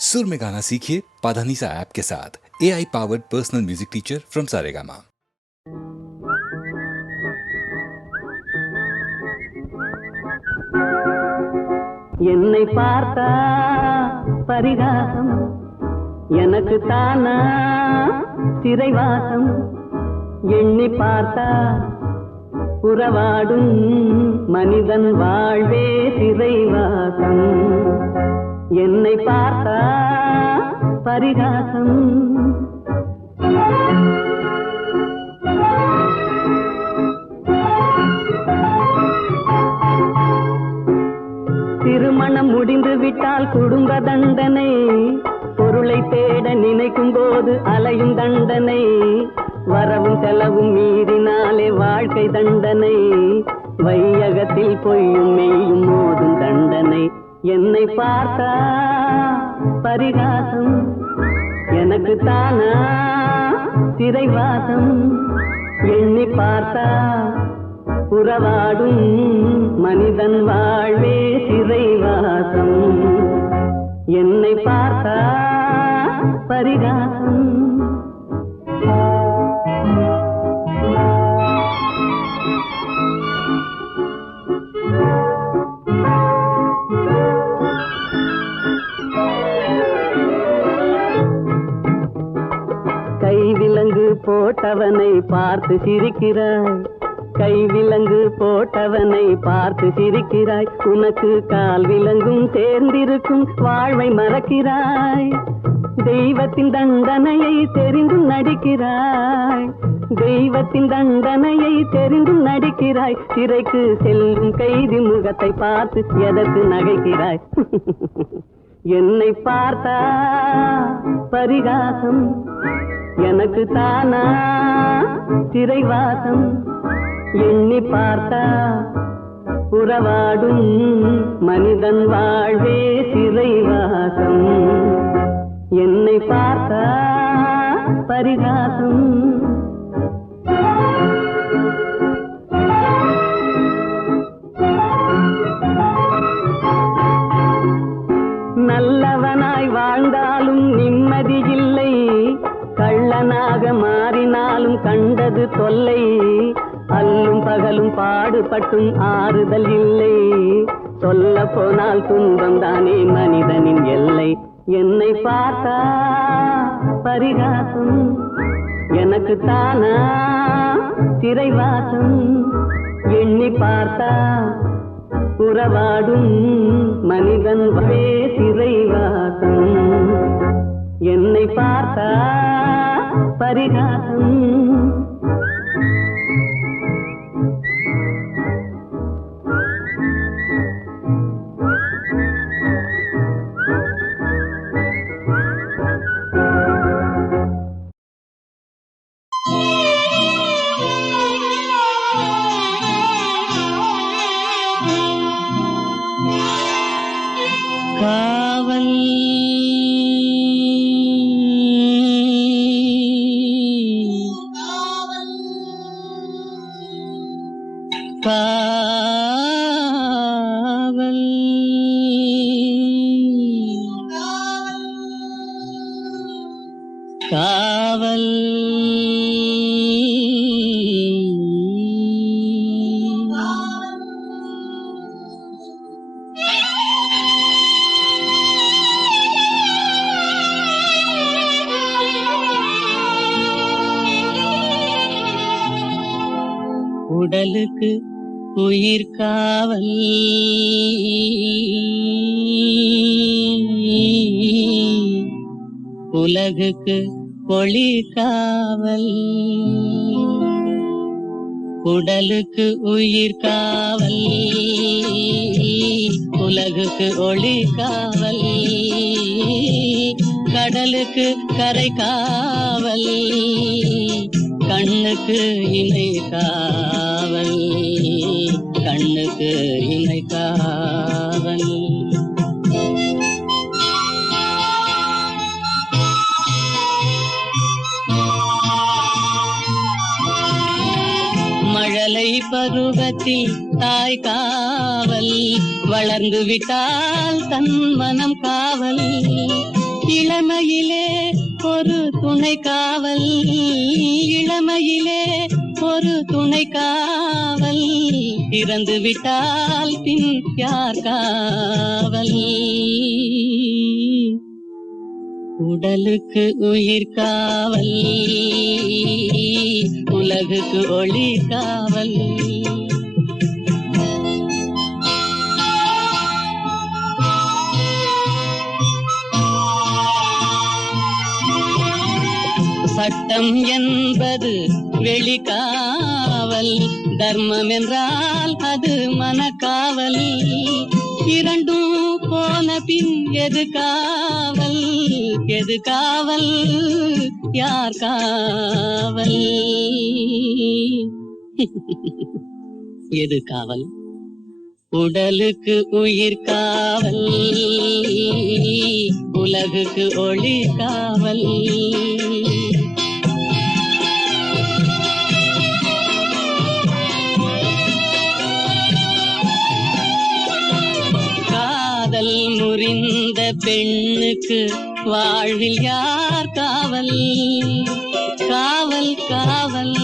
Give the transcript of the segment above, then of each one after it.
सुर में गाना सीखिए पाधानीसा ऐप के साथ। AI powered personal music teacher from Saregama. என்னை பார்த்தா பரிகாசம் எனக்கு தானா சிறைவாசம் எண்ணி பார்த்தா புறவாடும் மனிதன் வாழ்வே சிறைவாசம் என்னை பார்த்தா பரிகாசம் திருமணம் முடிந்து விட்டால் குடும்ப தண்டனை, பொருளை தேட நினைக்கும் போது அலையும் தண்டனை, வரவும் செலவும் மீறினாலே வாழ்க்கை தண்டனை, வையகத்தில் பொய்யும் மெய்யும் மோதும் தண்டனை. என்னை பார்த்தா பரிகாசம் எனக்கு தானா சிறைவாசம் எண்ணி பார்த்தா புறவாடும் மனிதன் வாழ்வே சிறைவாசம் என்னை பார்த்தா பரிகாசம். கைவிலங்கு போட்டவனை பார்த்து சிரிக்கிறாய், கைவிலங்கு போட்டவனை பார்த்து சிரிக்கிறாய், உனக்கு கால் விலங்கும் சேர்ந்திருக்கும் வாழ்வை மறக்கிறாய். தெய்வத்தின் தண்டனையை தெரிந்தும் நடிக்கிறாய், தெய்வத்தின் தண்டனையை தெரிந்தும் நடிக்கிறாய். சிறைக்கு செல்லும் கைதி முகத்தை பார்த்து எதற்கு நகைக்கிறாய்? என்னை பார்த்தா பரிகாசம் எனக்கு தானா சிறைவாசம் எண்ணி பார்த்தா புறவாடும் மனிதன் வாழ்வே சிறைவாசம் என்னை பார்த்தா பரிகாசம். நல்லவனாய் வாழ்ந்தாலும் நிம்மதி இல்லை, கள்ளனாக மாறினாலும் கண்டது தொல்லை, அல்லும் பகலும் பாடுபட்டும் ஆறுதல் இல்லை, சொல்ல போனால் துன்பம் தானே மனிதனின் எல்லை. என்னை பார்த்தா பரிகாசம் எனக்கு தானா சிறைவாசம் எண்ணி பார்த்தா புறவாடும் மனிதன் வாழ்வே சிறைவாசம் என்னை பார்த்தா பரிகாசம். காவல் காவல் காவல் உடலுக்கு உயிர் காவல், உலகுக்கு ஒளி காவல், உடலுக்கு உயிர் காவல், உலகுக்கு ஒளி காவல், கடலுக்கு கரை காவல், கண்ணுக்கு இணை காவல், கண்ணுக்கு இணை காவல். மழலை பருவத்தில் தாய் காவல், வளர்ந்து விட்டால் தன் மனம் காவல், இளமையிலே ஒரு துணை காவல், இளமையிலே ஒரு துணை காவல், இறந்து விட்டால் பின் யார் காவல்? உடலுக்கு உயிர் காவல், உலகுக்கு ஒளி காவல். சட்டம் என்பது வெளிக்காவல், தர்மம் என்றால் அது மனக்காவல். இரண்டும் போன பின் எது காவல்? எது காவல்? யார் காவல்? எது காவல்? உடலுக்கு உயிர் காவல், உலகுக்கு ஒளி காவல். காதல் முறிந்த பெண்ணுக்கு வாழ்வில் யார் காவல்? காவல் காவல்.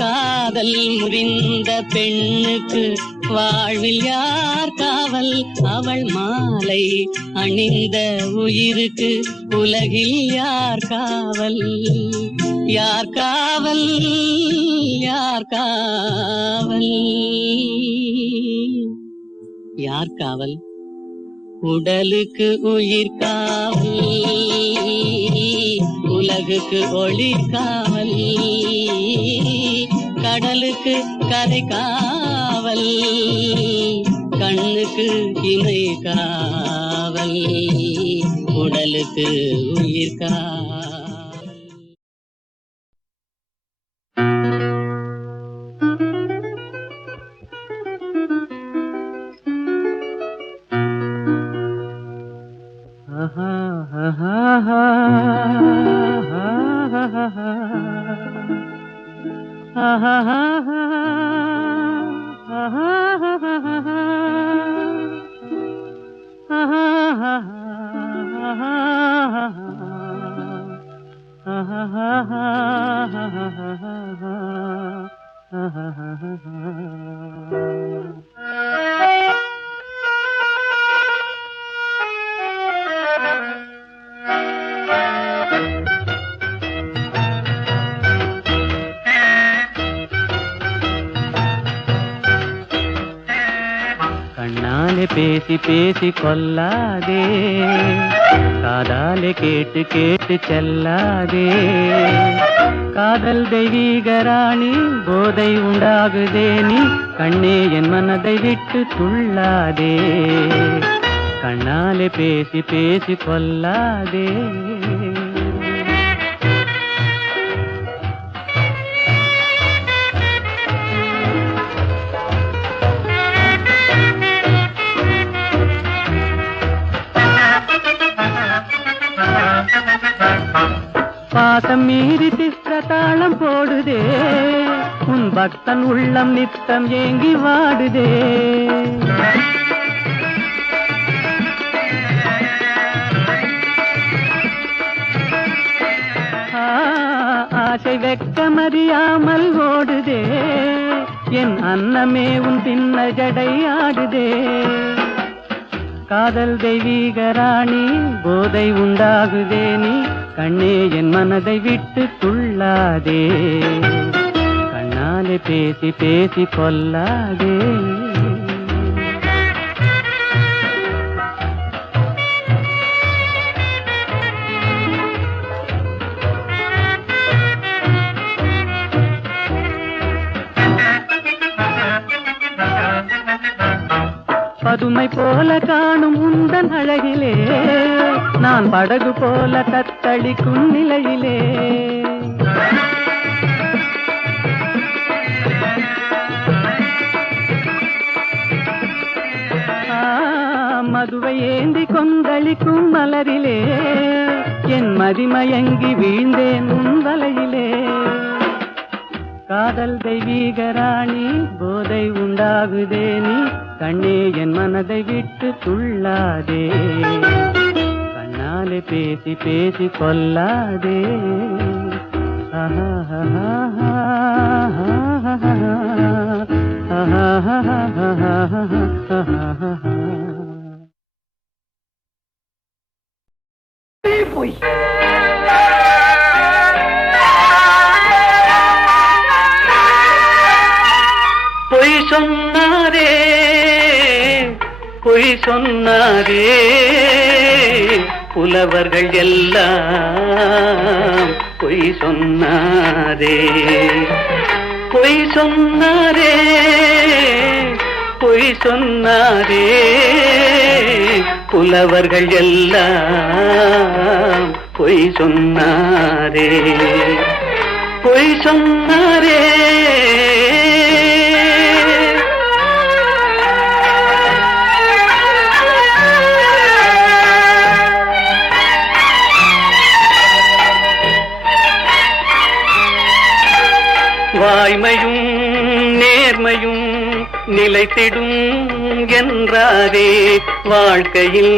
காதல் முறிந்த பெண்ணுக்கு வாழ்வில் யார் காவல்? அவள் மாலை அணிந்த உயிருக்கு உலகில் யார் காவல்? யார் காவல்? யார் காவல்? யார் காவல்? உடலுக்கு உயிர் காவல், உலகுக்கு ஒளி காவல். கடலுக்கு கரை காவல், கண்ணுக்கு இமை காவல், உடலுக்கு உயிர் காவல். பேசி பேசி கொல்லாதே, காதாலே கேட்டு கேட்டு செல்லாதே. காதல் தெய்வீக ராணி, போதை உண்டாகுதே நீ கண்ணே என் மனதை விட்டு துள்ளாதே. கண்ணாலே பேசி பேசி கொல்லாதே. பாசம் மீறி திட்ட தாளம் போடுதே, உன் பக்தன் உள்ளம் நித்தம் ஏங்கி வாடுதே. ஆசை வெட்கமறியாமல் ஓடுதே, என் அன்னமே உன் பின்ன ஜடை ஆடுதே. காதல் தெய்வீக ராணி, போதை உண்டாகுதே நீ கண்ணே என் மனதை விட்டு துள்ளாதே. கண்ணாலே பேசி பேசி கொல்லாதே. பதுமை போல காணும் உந்தன் அழகிலே, நான் படகு போல தத்தளிக்கும் நிலையிலே. மதுவை ஏந்தி கொந்தளிக்கும் மலரிலே, என் மதிமயங்கி வீழ்ந்தேன் உன் வலையிலே. காதல் தெய்வீக ராணி போதை உண்டாகுதே நீ கண்ணே என் மனதை விட்டு துள்ளாதே கண்ணாலே பேசி பேசி கொல்லாதே போய் பொய் சொன்னாரே பொய் சொன்னாரே புலவர்கள் எல்லாம் பொய் சொன்னாரே பொய் சொன்னாரே பொய் சொன்னாரே புலவர்கள் எல்லாம் பொய் சொன்னாரே பொய் சொன்னாரே வாய்மையும் நேர்மையும் நிலைத்திடும் என்றாரே வாழ்க்கையில்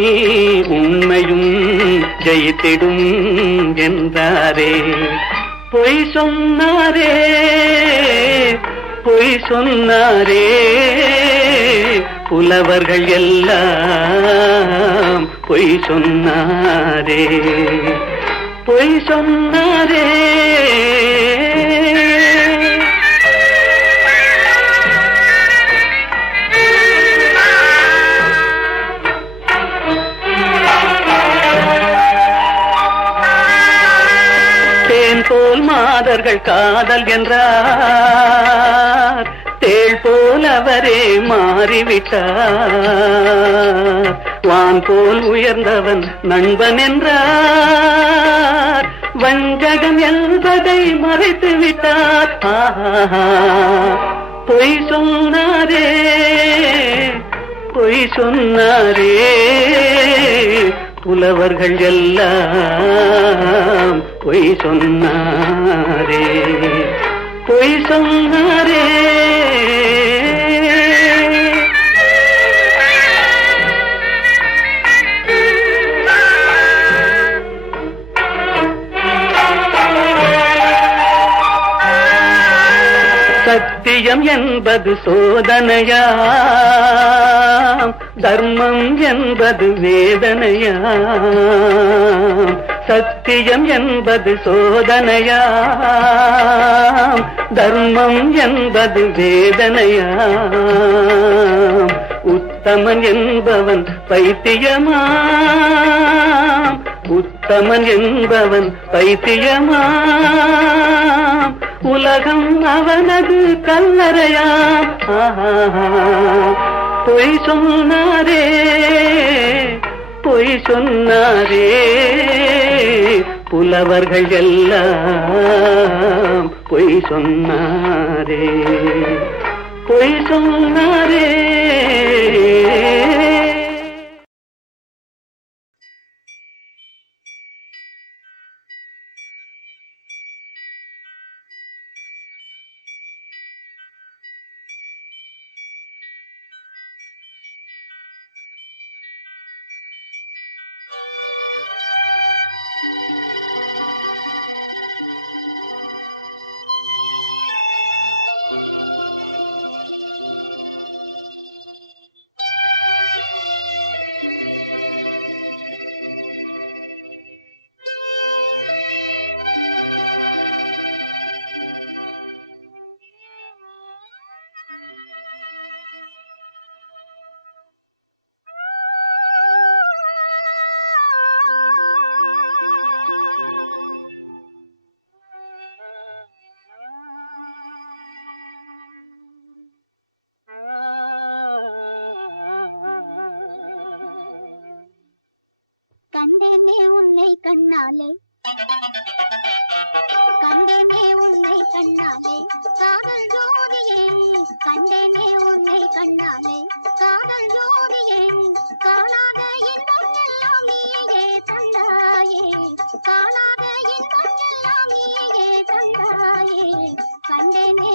உண்மையும் ஜெயித்திடும் என்றாரே பொய் சொன்னாரே பொய் சொன்னாரே புலவர்கள் எல்லாம் பொய் சொன்னாரே பொய் சொன்னாரே போல் மாதர்கள் காதல் என்றார் தேள் போல் அவரே மாறிவிட்டார் வான் போல் உயர்ந்தவன் நண்பன் என்றார் வஞ்சகன் என்பதை மறைத்து விட்டார் பொய் சொன்னாரே பொய் சொன்னாரே புலவர்கள் எல்லாம் பொய் சொன்னாரே பொய் சொன்னாரே சத்தியம் என்பது சோதனையாம் தர்மம் என்பது வேதனையாம் சத்தியம் என்பது சோதனையாம் தர்மம் என்பது வேதனையாம் உத்தமன் என்பவன் பைத்தியமாம் உத்தமன் என்பவன் பைத்தியமாம் உலகம் அவனது கல்லறையாம் பொய் சொன்னாரே பொய் சொன்னாரே புலவர்கள் எல்லாம் பொய் சொன்னாரே பொய் சொன்னாரே கண்டேனே உன்னை கண்ணாலே கண்டேனே உன்னை கண்ணாலே காதல் ஜோடியே கண்டேனே உன்னை கண்ணாலே காதல் ஜோடியே காணாத இன்பம் எல்லாம் நீயே தந்தாயே காணாத இன்பம் எல்லாம் நீயே தந்தாயே கண்டேனே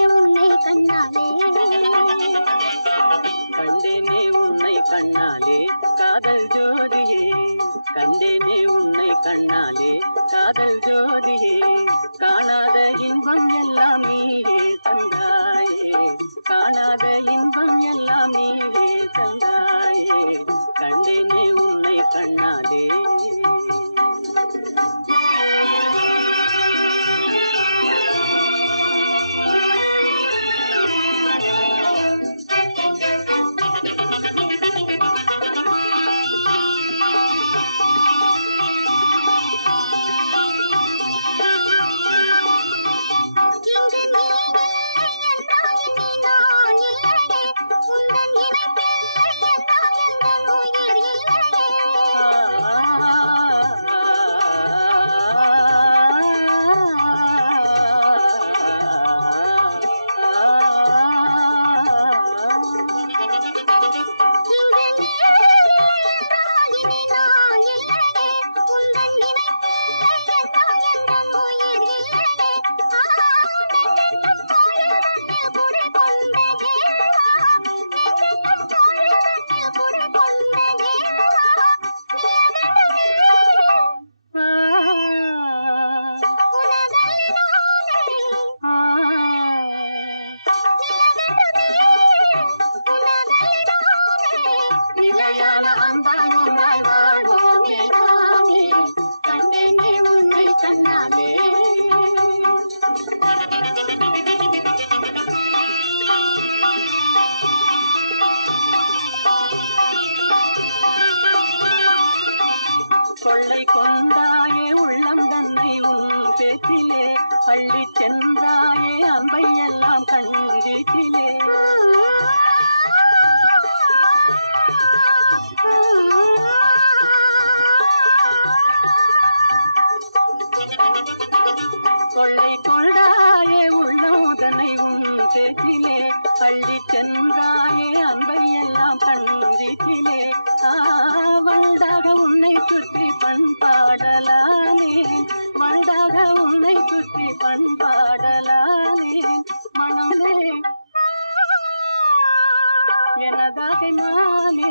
எனதாகை மானே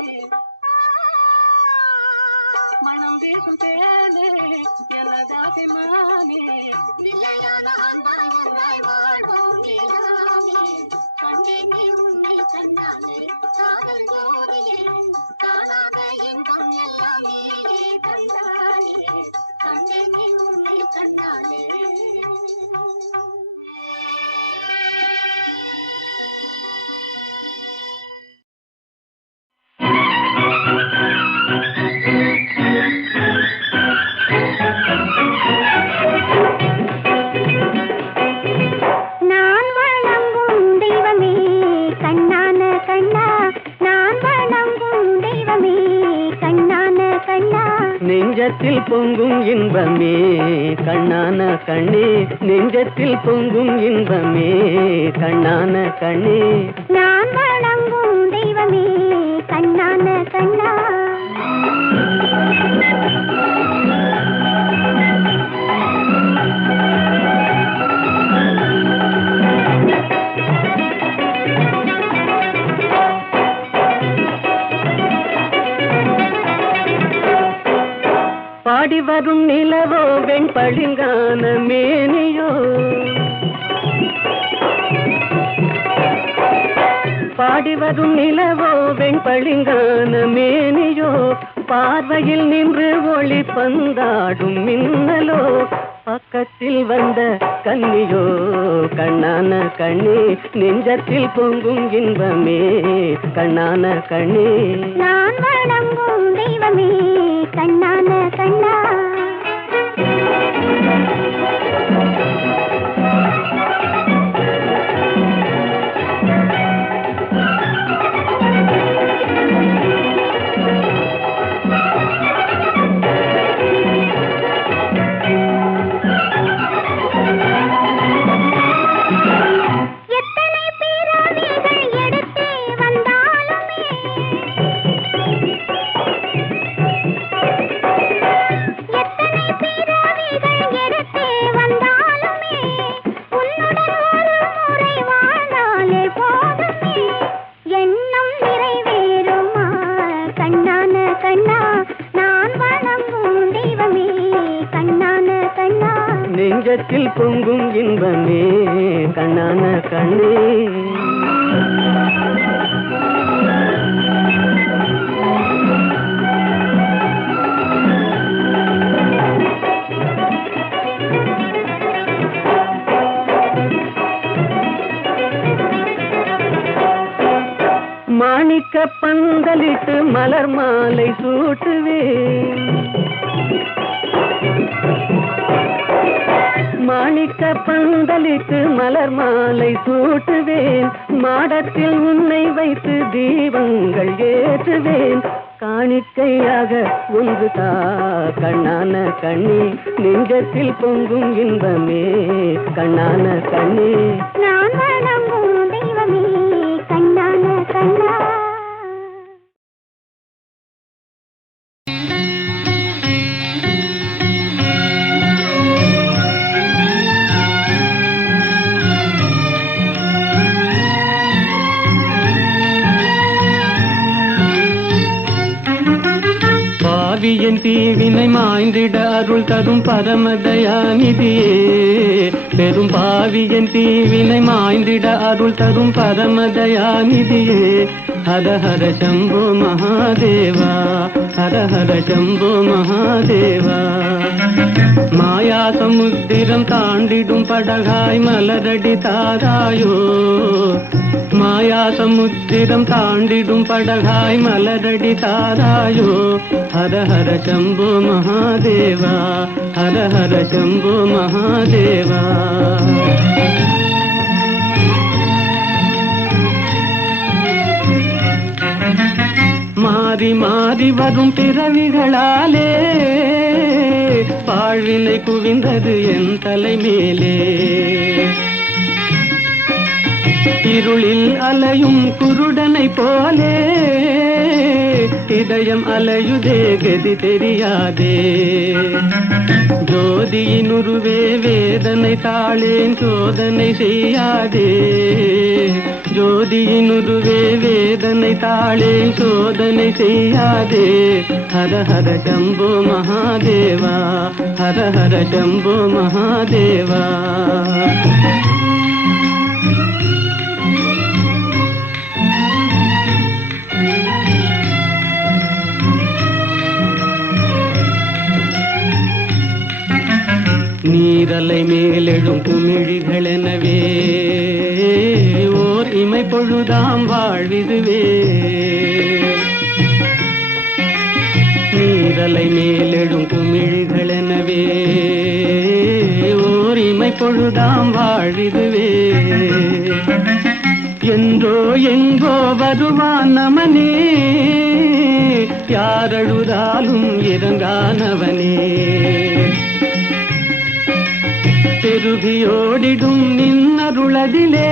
மனம் வீசும் தேனே எனதாகை மானே நிலையான அன்பாய் ஒன்றாய் வாழ்வோம் நிலாவே கண்டேனே உன்னை கண்ணாலே காதல் ஜோதியே காணாத இன்பம் எல்லாம் நீயே கண்டாயே கண்டேனே உன்னை கண்ணாலே நெஞ்சத்தில் பொங்கும் இன்பமே கண்ணான கண்ணே நெஞ்சத்தில் பொங்கும் இன்பமே கண்ணான கண்ணே நான் வணங்கும் தெய்வமே கண்ணான கண்ணா பாடி வரும் நிலவோ வெண்பளிங்கான மேனியோ பாடி வரும் நிலவோ வெண்பளிங்கான மேனியோ பார்வையில் நின்று ஒளி பந்தாடும் மின்னலோ பக்கத்தில் வந்த கண்ணியோ கண்ணான கண்ணே நெஞ்சத்தில் பொங்கும் இன்பமே கண்ணான கண்ணே நான் வணங்கும் தெய்வமே கண்ணான கண்ணா நெஞ்சத்தில் பொங்கும் இன்பமே கண்ணான கண்ணே மாணிக்க பந்தலிட்டு மலர் மாலை சூட்டுவேன் மாணிக்க பந்தலிட்டு மலர் மாலை சூட்டுவேன் மாடத்தில் உன்னை வைத்து தீபங்கள் ஏற்றுவேன் காணிக்கையாக ஒன்று தா கண்ணான கண்ணே நெஞ்சத்தில் பொங்கும் இன்பமே கண்ணான கண்ணே நான் வணங்கும் தெய்வமே கண்ணான கண்ணா பாவியன் தீவினை மாய்ந்திட அருள் தரும் பரமதயாநிதியே பெரும் பாவியன் தீவினை மாய்ந்திட அருள் தரும் பரமதயாநிதியே ஹர ஹர சம்போ மகாதேவா ஹர ஹர சம்போ மகாதேவா மாயா சமுத்திரம் தாண்டிடும் படகாய் மலரடி தாராயோ மாயா சமுத்திரம் தாண்டிடும் படகாய் மலரடி தாராயோ ஹர ஹர சம்போ மகாதேவா ஹர ஹர சம்போ மகாதேவா மாறி மாறி வரும் பிறவிகளாலே வாழ்வினை குவிந்தது என் தலைமேலே இருளில் அலையும் குருடனை போலே இதயம் அலையுதே கதி தெரியாதே ஜோதியினுருவே வேதனை தாளேன் சோதனை செய்யாதே ஜோதியினுருவே வேதனை தாளேன் சோதனை செய்யாதே. ஹர ஹர சம்போ மகாதேவா, ஹர ஹர சம்போ மகாதேவா. நீரலை மேலெழும் குமிழிகளெனவே ஓர் இமை பொழுதாம் வாழ்விதுவே. நீரலை மேலெழும் குமிழிகளெனவே ஓர் இமை பொழுதாம் வாழ்விதுவே. என்றோ எங்கோ வருவான் நமனே, யாரழுதாலும் இறங்கானவனே. பெருகியோடிடும் நின்னருளதிலே,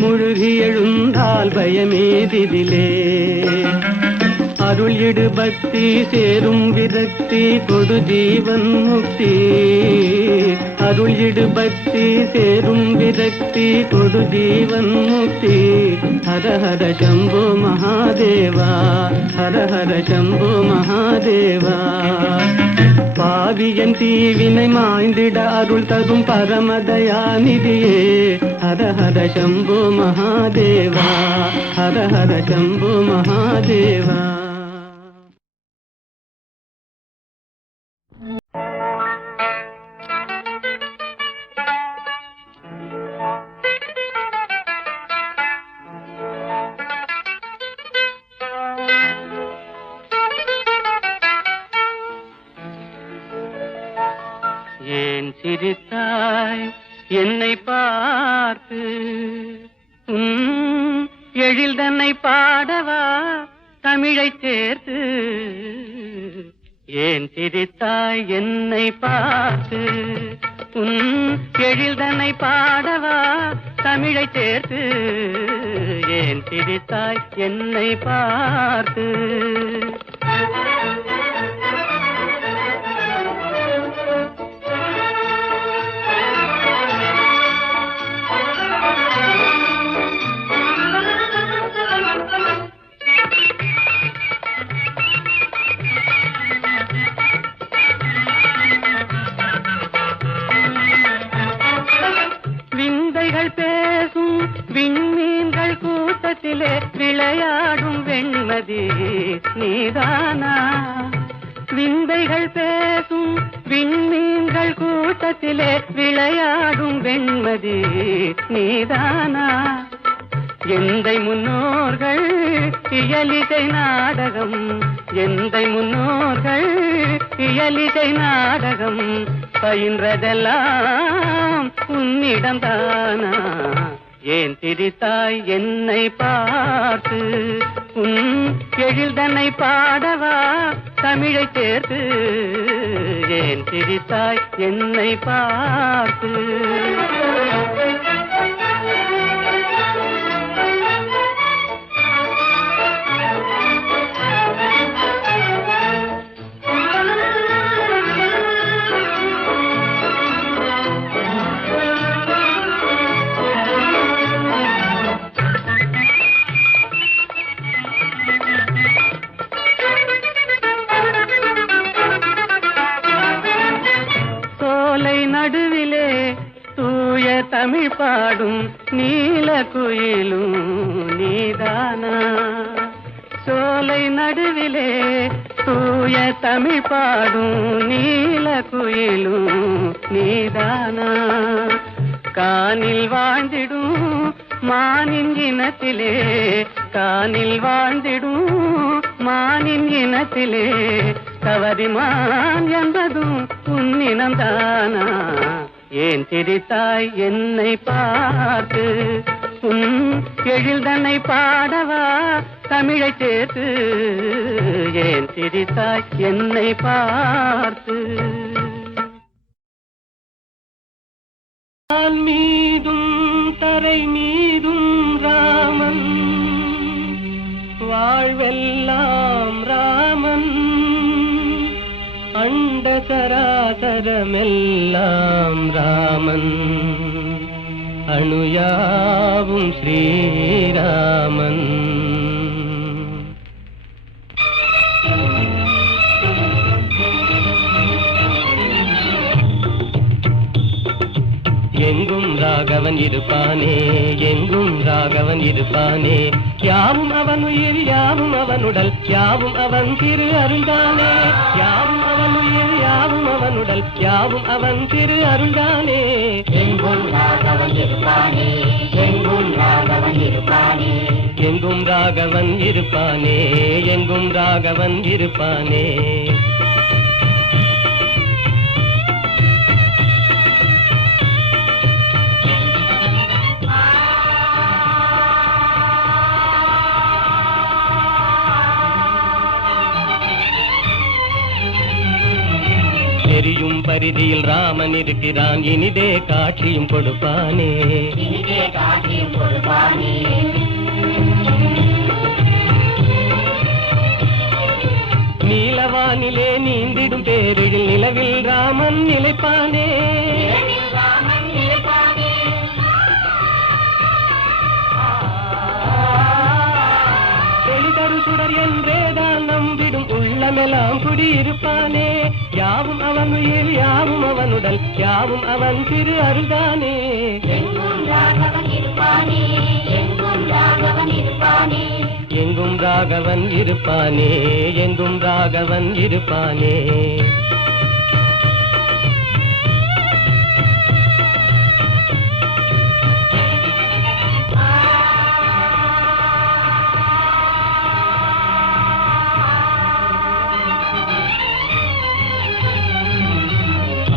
முழுகி எழுந்தால் பயமேதிதிலே. அருள் இடு பக்தி சேரும் விரக்தி கொடு ஜீவன் முக்தி. அருள் இடு பக்தி சேரும் விரக்தி கொடு ஜீவன் முக்தி. ஹர ஹர சம்போ மகாதேவா, ஹர ஹர சம்போ மகாதேவா. பாவியன் தீவினை மாய்ந்திட அருள் தரும் பரமதயாநிதியே. ஹர ஹர சம்போ மகாதேவா, ஹர ஹர சம்போ மகாதேவா. ஏன் சிரித்தாய் என்னை பார்த்து, எழில் தன்னை பாடவா தமிழை சேர்த்து. ஏன் சிரித்தாய் என்னை பார்த்து, எழில் தன்னை பாடவா தமிழை சேர்த்து. ஏன் சிரித்தாய் என்னை பார்த்து. பேசும் விண்மீன்கள் கூட்டத்திலே விளையாடும் வெண்மதி நீதானா. விந்தைகள் பேசும் விண்மீன்கள் கூட்டத்திலே விளையாடும் வெண்மதி நீதானா. எந்தை முன்னோர்கள் இயலிசை நாடகம், எந்தை முன்னோர்கள் இயலிசை நாடகம் பயின்றதெல்லாம் உன்னிடம்தானா. ஏன் சிரித்தாய் என்னை பார்த்து, எழில் தன்னை பாடவா தமிழை சேர்த்து. ஏன் சிரித்தாய் என்னை பார்த்து. நடுவிலே தூய தமிழ் பாடும் நீல குயிலும் நீதானா. சோலை நடுவிலே தூய தமிழ் பாடும் நீல குயிலும் நீதானா. கானில் வாழ்ந்திடும் மானின் இனத்திலே, கானில் வாழ்ந்திடும் மானின் இனத்திலே கவரிமான் என்பதும் உன்னினம்தானா. ஏன் சிரித்தாய் என்னை பார்த்து, எழில் தன்னை பாடவா தமிழை சேர்த்து. ஏன் சிரித்தாய் என்னை பார்த்து. மீதும் தரை மீதும் ராமன், வாழ்வெல்லாம் ராமன். அண்ட சராசரமெல்லாம் ராமன், அணுயாவும் ஸ்ரீராமன். எங்கும் ராகவன் இருப்பானே, எங்கும் ராகவன் இருப்பானே, யாவும் அவன் உயிர் யாவும் அவனுடல், யாவும் அவன் திரு அருள்தானே, யாவும் அவன் உயிர் யாவும் அவனுடல், யாவும் அவன் திரு அருள்தானே. எங்கும் ராகவன் இருப்பானே, எங்கும் ராகவன் இருப்பானே, எங்கும் ராகவன் இருப்பானே, எங்கும் ராகவன் இருப்பானே. எரியும் பரிதியில் ராமன் இருக்கிறான், இனிதே காட்சியும் கொடுப்பானே, இனிதே காட்சியும் கொடுப்பானே. நீலவானிலே நீந்திடும் பேரில் நிலவில் ராமன் நிலைப்பானே, எளிதரு சுடர் என்றேதான் நம்பிடும் உள்ளமெல்லாம் குடியிருப்பானே, யாவும் அவன் உயிர் யாவும் அவனுடல், யாவும் அவன் திரு அருள்தானே. எங்கும் ராகவன் இருப்பானே, எங்கும் ராகவன் இருப்பானே, எங்கும் ராகவன் இருப்பானே, எங்கும் ராகவன் இருப்பானே.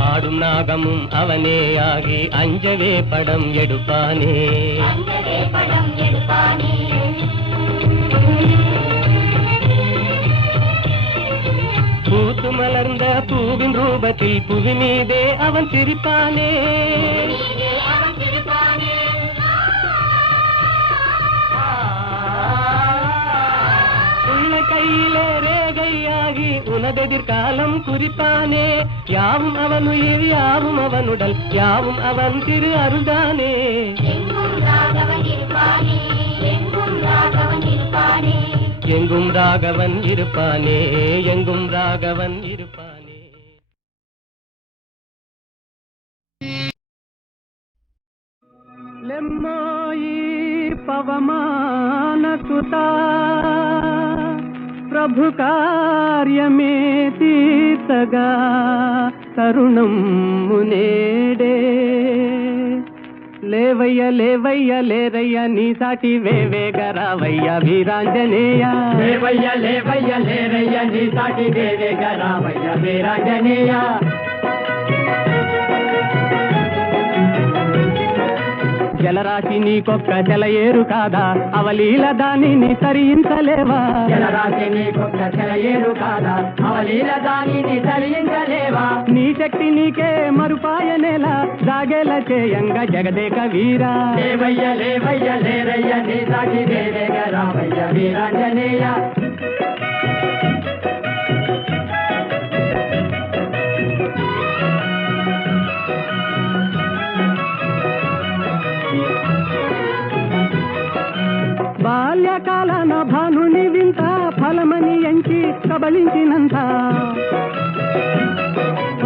ஆடும் நாகமும் அவனே ஆகி அஞ்சவே படம் எடுப்பானே, அஞ்சவே படம் எடுப்பானே. பூத்து மலர்ந்த பூவின் ரூபத்தில் புவி மீதே அவன் சிரிப்பானே, உள்ள கையிலே ரேகையாகி உனதெதிர்காலம் குறிப்பானே, யாவும் அவன் உயிர் யாவும் அவனுடல், யாவும் அவன் திரு அருள்தானே. எங்கும் ராகவன் இருப்பானே, எங்கும் ராகவன் இருப்பானே, எங்கும் ராகவன் இருப்பானே, எங்கும் ராகவன் இருப்பானே. லெம்மாயி పవమాన సుతా ప్రభు కార్యమే తీర్చగా తరుణం మునేడే లేవయ్య లేవయ్య లేరయ్య నీ సాటి వేవేగరావయ్య వీరాంజనేయ లేవయ్య లేవయ్య లేరయ్య నీ సాటి వేవేగరావయ్య వీరాంజనేయ జలరాశి నీకొక్క జలయేరు కాదా అవలీల దానిని తరించలేవా జలరాశి నీకొక్క జలయేరు కాదా అవలీల దానిని తరించలేవా నీ శక్తి నీకే మరుపాయనేలా దాగేల చేయంగ జగదేక వీరా లేవయ్య లేవయ్య లేరయ్య నీ సాటి వేవేగరావయ్య వీరాంజనేయ బాల్యకాలన భానుని వింత ఫలమని ఎంచి కబలించినంత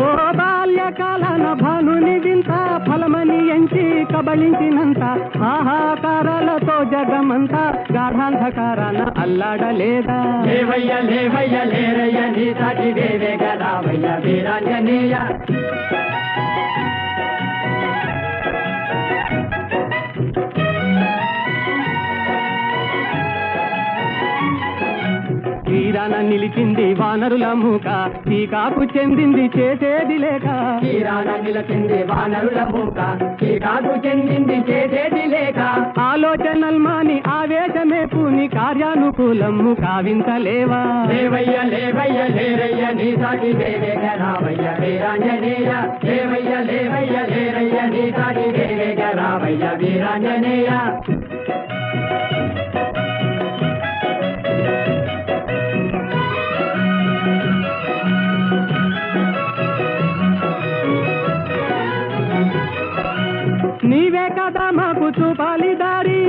ఓ బాల్యకాలన భానుని వింత ఫలమని ఎంచి కబలించినంత ఆహాకారాలతో జగమంతా గాఢాంధకారాన అల్లాడలేదా లేవయ్య లేవయ్య లేరయ్య నీ సాటి వేవేగరావయ్య వీరాంజనేయ తీరాన నిలిచింది వానరుల మూక టీకాకు చెందింది చేసేది లేక తీరాన నిలిచింది వానరుల మూక టీకాకు చెందింది చేసేది లేక ఆలోచనల్మాని ఆవేశమే పూని కార్యానుకూలము కావించలేవా లేవయ్య లేవయ్య లేరయ్య నీ సాటి వేవేగరావయ్య వీరాంజనేయ లేవయ్య లేవయ్య లేరయ్య నీ సాటి వేవేగరావయ్య వీరాంజనేయ నీవే కదా మా చూపాలి దారి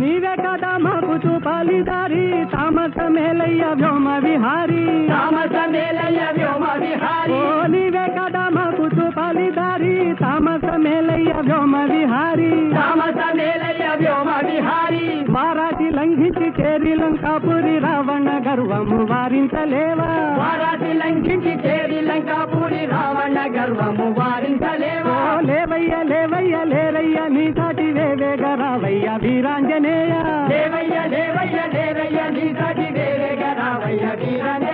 నీవే కదా మాకు చూపాలి దారి తామస మేలయ్య వ్యోమ విహారీ ఓ నీవే కదా మాకు చూపాలి దారి తామస మేలయ్య వ్యోమ విహారీ వారాటి లంఘించి చేరి లంకాపురి రావణ గర్వము వారించలేవా లేవయ్య లేవయ్య లేరయ్య నీ సాటి వేవేగ రావయ్య వీరాంజనేయ నీ సాటి వేరేగా రావయ్య వీరాంజనేయ